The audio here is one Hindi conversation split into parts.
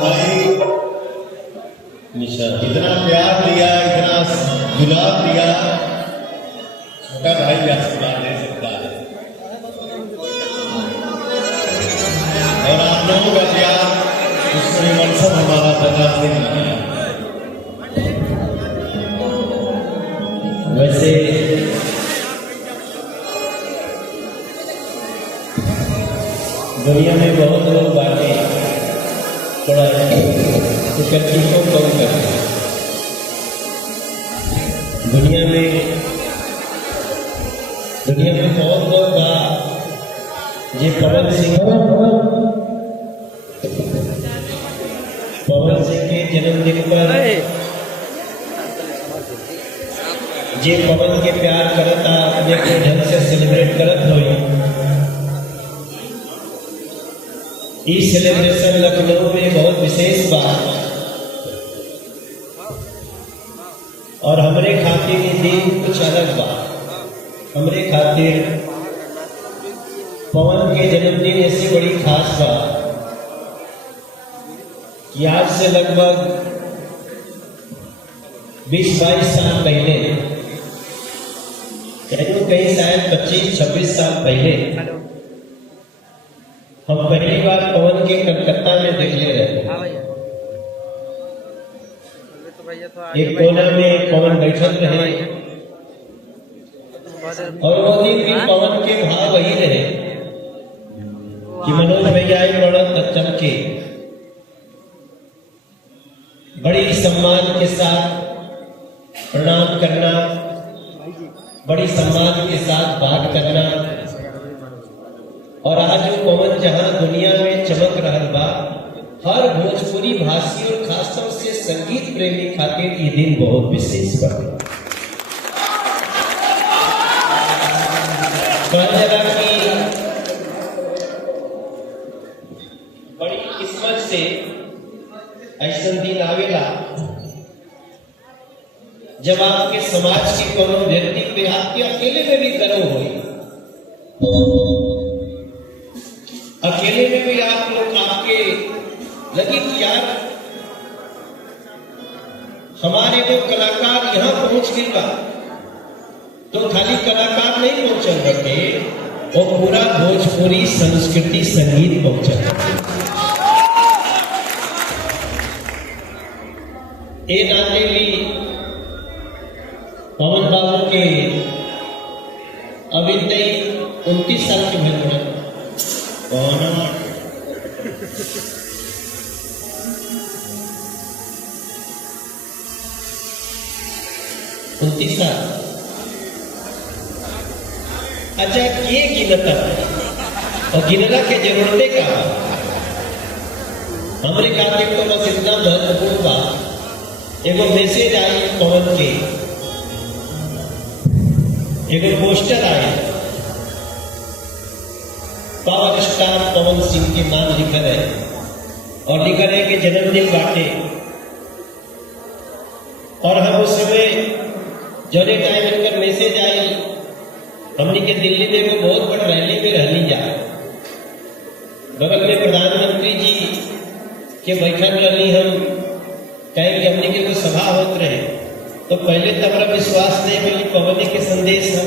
भाई निशा, इतना प्यार दिया, इतना गुलाब दिया, छोटा भाई आशीर्वाद दे सकता है। और आप लोगों का प्यार उसमें मनसब हमारा बता नहीं है। वैसे दुनिया में बहुत लोग बातें थोड़ा इकट्ठी को कम करते हैं। दुनिया में बहुत लोग बात ये पवन सिंह के जन्मदिन पर जे पवन के प्यार करता अपने को ढंग से सेलिब्रेट करत हो। इस सेलिब्रेशन लखनऊ में बहुत विशेष बात और हमरे खातिर ये दिन कुछ अलग बात। हमरे खातिर पवन के जन्मदिन ऐसी बड़ी खास बात कि आज से लगभग 20-22 साल पहले, कहीं शायद 25-26 साल पहले हम पहली बार पवन के कलकत्ता में देखले रहे। एक कोना में पवन बैठल रहे और वो दिन भी पवन के भाव वही रहे कि मनोज भैया बड़ा चमके, बड़ी सम्मान के साथ प्रणाम करना, बड़ी सम्मान के साथ बात करना। और आज वो पवन जहां दुनिया में चमक रहा बा, हर भोजपुरी भाषी और खासतौर से संगीत प्रेमी खातिर ये दिन बहुत विशेष बा। कहला कि बड़ी किस्मत से ऐसा दिन आवेला जब आपके समाज के कोनो व्यक्ति पे आपके अकेले में भी गर्व होई, अकेले में भी आप लोग आपके लगी कि यार हमारे को कलाकार यहां पहुंच गए बा, तो खाली कलाकार नहीं पहुंचल बटे, वो पूरा भोजपुरी संस्कृति संगीत पहुंचल। ए नाते भी पवन बाबू के अभी 29 साल के भर में अच्छा ये गिनता और गिनला के जरूरते का हमरे खातिर तो बस इतना महत्वपूर्ण बात। एगो मैसेज आई पवन के, एगो पोस्टर आए, पावर स्टार पवन सिंह के नाम लिखा है और लिखा है कि जन्मदिन बाटे। और हम उस समय जने टाइम इनका मैसेज आई, हमने के दिल्ली में वो बहुत बड़ी रैली में रहनी जा, बगल में प्रधानमंत्री जी के बैठक रहनी, हम कहें कि हमने के कोई सभा होत रहे, तो पहले तो हमारा विश्वास नहीं मिली पवन के संदेश है।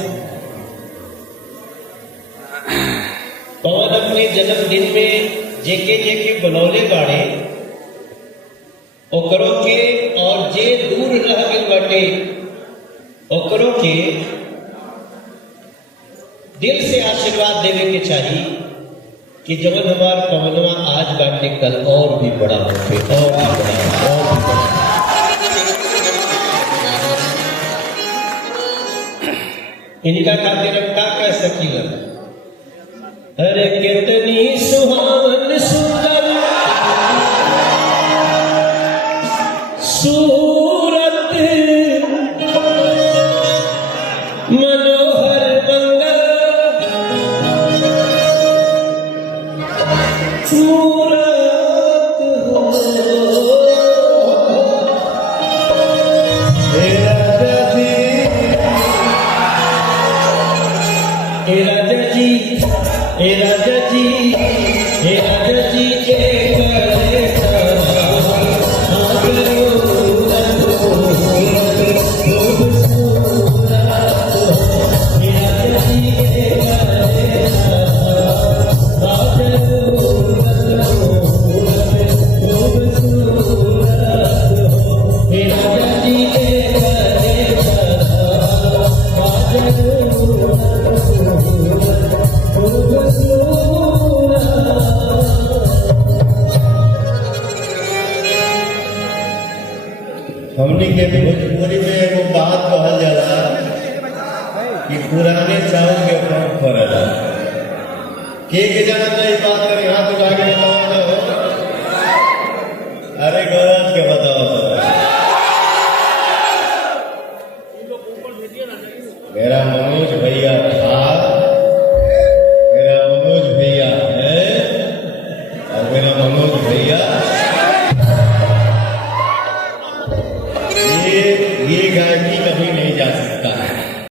पवन अपने जन्मदिन में जेके बनौले बाड़े ओकरों के, और जे दूर रह गए बाटे ओकरों के दिल से आशीर्वाद देने के चाहिए कि जब हमारा पवनवा आज बाटे कल और भी बड़ा होते, और भी बड़ा, और भी बड़ा। इनका खातिर हम क्या कह सकी? अरे कितनी सुहावन सुंदर सूरत, मनोहर मंगल सूरत हो। हे राजा जी, हे राजा जी, हे राजा जी, हे राजा जी, हमनी के भोजपुरी में एगो बात कहल जाला कि पुराने चावल के कौन फरला के जानता है बात